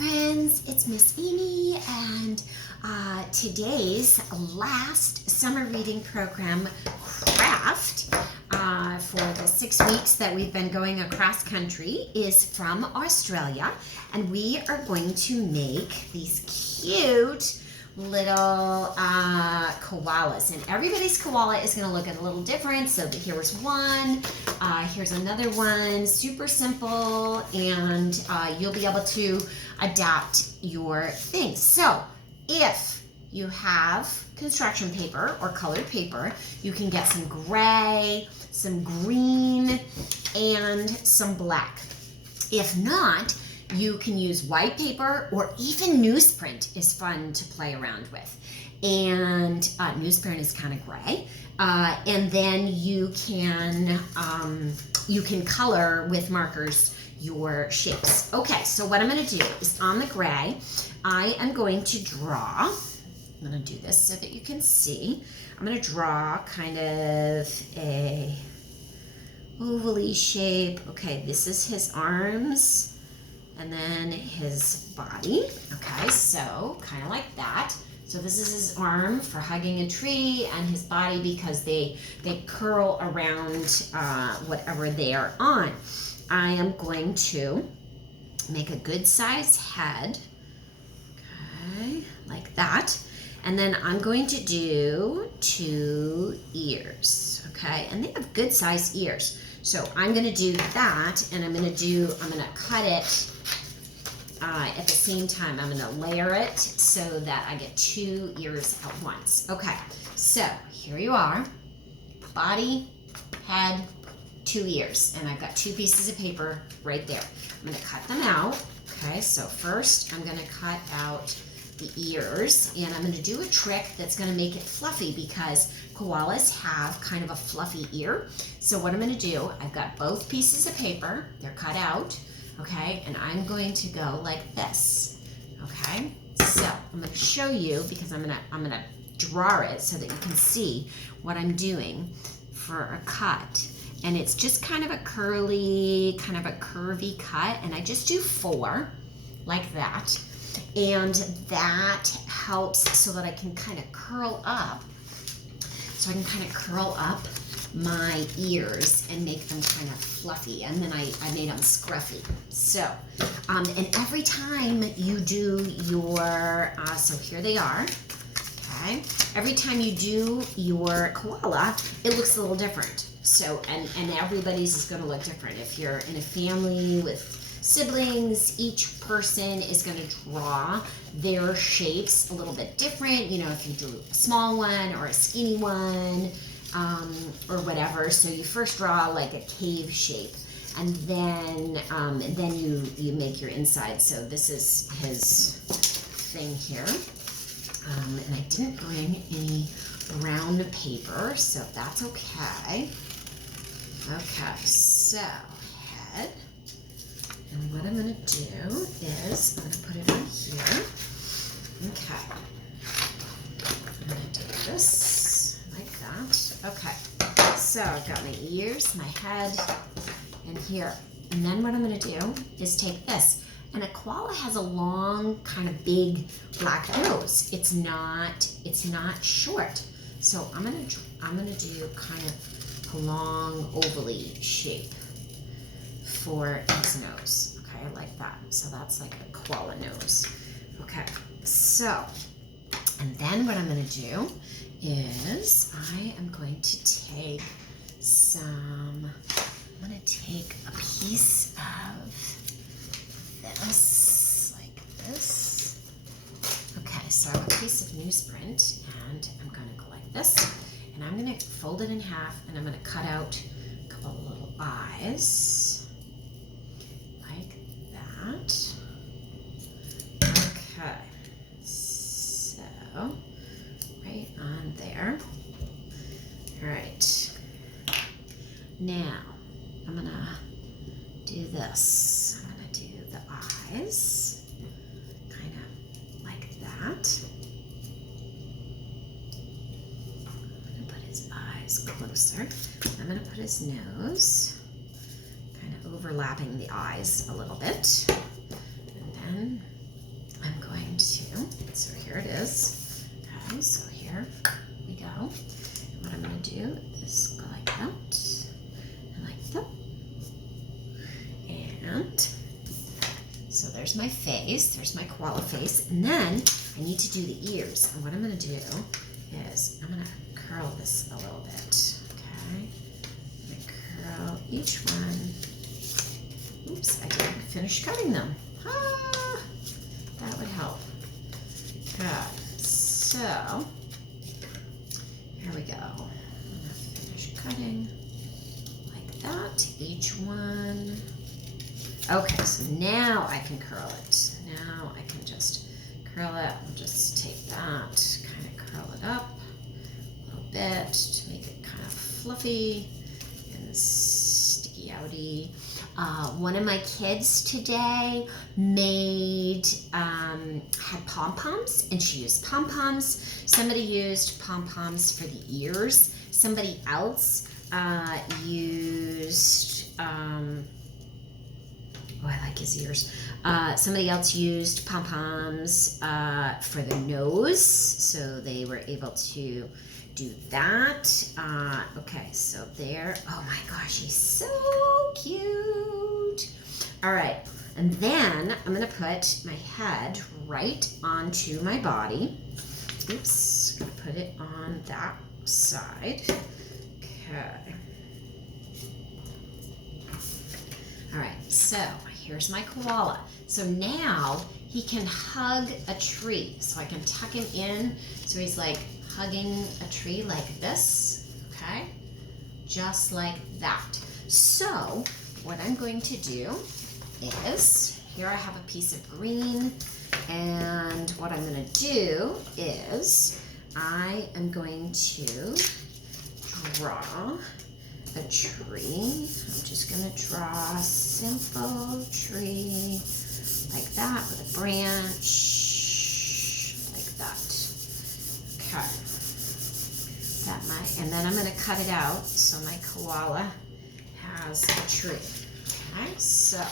friends, it's Miss Amy, and today's last summer reading program craft for the 6 weeks that we've been going across country is from Australia, and we are going to make these cute little koalas, and everybody's koala is going to look a little different. So here's one, here's another one, super simple, and you'll be able to adapt your things. So if you have construction paper or colored paper, you can get some gray, some green, and some black. If not, you can use white paper, or even newsprint is fun to play around with. And newsprint is kind of gray. And then you can color with markers your shapes. Okay, so what I'm going to do is on the gray, I am going to draw. I'm going to do this so that you can see. I'm going to draw kind of a ovally shape. Okay, this is his arms. And then his body, okay, so kind of like that. So this is his arm for hugging a tree, and his body because they curl around whatever they are on. I am going to make a good size head, okay, like that. And then I'm going to do 2 ears, okay, and they have good size ears. So I'm going to do that, and I'm going to cut it at the same time. I'm going to layer it so that I get 2 ears at once. Okay, so here you are, body, head, 2 ears, and I've got 2 pieces of paper right there. I'm going to cut them out. Okay, so first I'm going to cut out the ears, and I'm going to do a trick that's going to make it fluffy because koalas have kind of a fluffy ear. So what I'm going to do, I've got both pieces of paper, they're cut out, okay, and I'm going to go like this, okay? So I'm going to show you because I'm going to draw it so that you can see what I'm doing for a cut. And it's just kind of a curly, kind of a curvy cut, and I just do 4 like that. And that helps so that I can kind of curl up. So I can kind of curl up my ears and make them kind of fluffy, and then I made them scruffy. So, and every time you do your, so here they are, okay? Every time you do your koala, it looks a little different. So, and everybody's is gonna look different. If you're in a family with siblings, each person is going to draw their shapes a little bit different. You know, if you do a small one or a skinny one, or whatever. So you first draw like a cave shape, and then you make your inside. So this is his thing here, and I didn't bring any brown paper, so that's okay. Okay, so head. And what I'm going to do is I'm going to put it on here. Okay. I'm going to take this like that. Okay. So I've got my ears, my head, and here. And then what I'm going to do is take this. And a koala has a long, kind of big black nose. It's not short. So I'm going to do kind of a long ovally shape for his nose, okay, like that. So that's like a koala nose. Okay, so, and then what I'm going to do is I am going to take I'm going to take a piece of this, like this. Okay, so I have a piece of newsprint, and I'm going to go like this, and I'm going to fold it in half, and I'm going to cut out a couple of little eyes. That. Okay, so right on there. All right, now I'm gonna do this. I'm gonna do the eyes, kind of like that. I'm gonna put his eyes closer. I'm gonna put his nose overlapping the eyes a little bit, and then there's my face, there's my koala face, and then I need to do the ears. And what I'm gonna do is I'm gonna curl this a little bit, okay? I'm gonna curl each one. Oops, I didn't finish cutting them. Ah, that would help. Good, so here we go. I'm gonna finish cutting like that, each one. Okay, so now I can curl it. Now I can just curl it. I'll just take that, kind of curl it up a little bit to make it kind of fluffy and sticky outy. One of my kids today made, had pom-poms, and she used pom-poms. Somebody used pom-poms for the ears. Somebody else used, oh, I like his ears. Somebody else used pom-poms for the nose, so they were able to do that. Okay, so there. Oh my gosh, he's so cute. All right, and then I'm gonna put my head right onto my body. Oops, gonna put it on that side. Okay. All right, so here's my koala. So now he can hug a tree. So I can tuck him in. So he's like hugging a tree like this, okay? Just like that. So what I'm going to do is, here I have a piece of green, and what I'm gonna do is I am going to draw a tree. I'm just gonna draw a simple tree like that with a branch like that. Okay. That might, and then I'm gonna cut it out so my koala has a tree. Okay, so,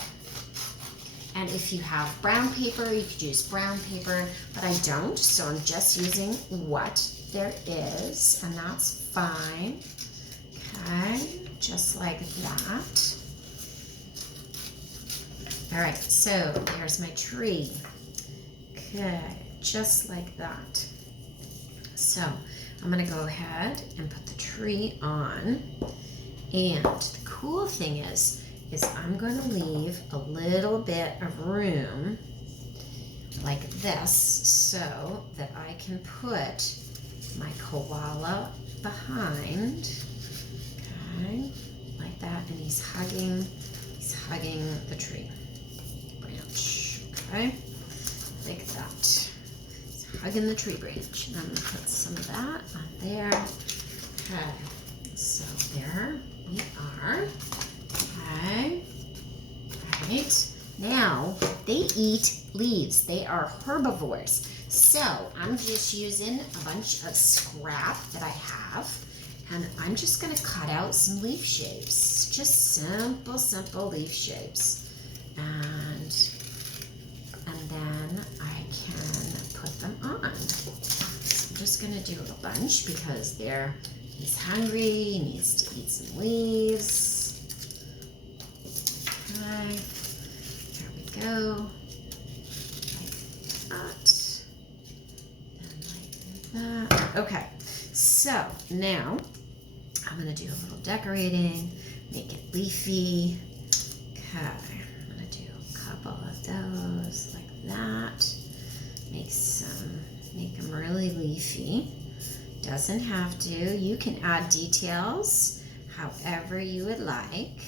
and if you have brown paper, you could use brown paper, but I don't, so I'm just using what there is, and that's fine. Okay, just like that. All right, so there's my tree. Okay, just like that. So I'm gonna go ahead and put the tree on. And the cool thing is I'm gonna leave a little bit of room like this so that I can put my koala behind. Okay, like that, and he's hugging the tree branch, okay, like that. He's hugging the tree branch. I'm gonna put some of that on there. Okay, so there we are. Okay, right. Now, they eat leaves. They are herbivores. So I'm just using a bunch of scrap that I have, and I'm just gonna cut out some leaf shapes. Just simple leaf shapes. And then I can put them on. So I'm just gonna do a bunch because he's hungry, he needs to eat some leaves. Okay, there we go. Like that. And like that. Okay, so now I'm gonna do a little decorating, make it leafy. Okay, I'm gonna do a couple of those like that. Make them really leafy. Doesn't have to. You can add details however you would like.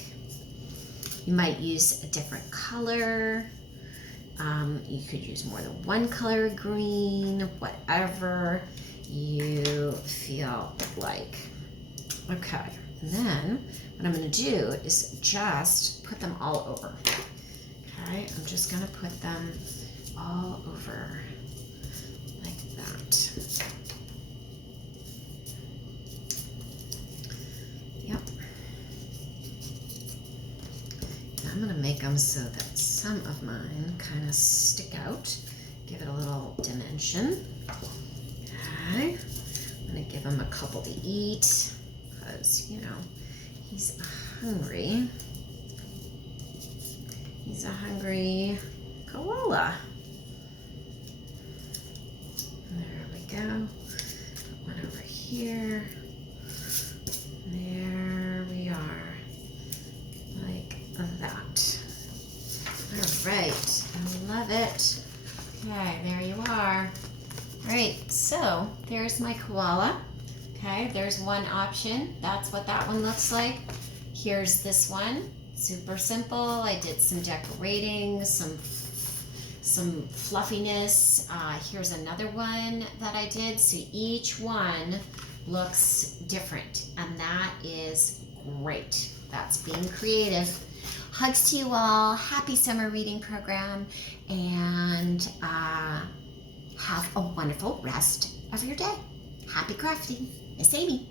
You might use a different color. You could use more than one color, green, whatever you feel like. Okay, and then what I'm going to do is just put them all over. Okay, I'm just going to put them all over like that. Yep. And I'm going to make them so that some of mine kind of stick out, give it a little dimension. Okay, I'm going to give him a couple to eat because, you know, he's hungry. He's a hungry koala. There we go. Put one over here. There we are. Like that. All right. I love it. Okay, there you are. All right, so there's my koala. Okay, there's one option. That's what that one looks like. Here's this one. Super simple. I did some decorating, some fluffiness. Here's another one that I did. So each one looks different, and that is great. That's being creative. Hugs to you all. Happy summer reading program, and have a wonderful rest of your day. Happy crafting. Miss Amy.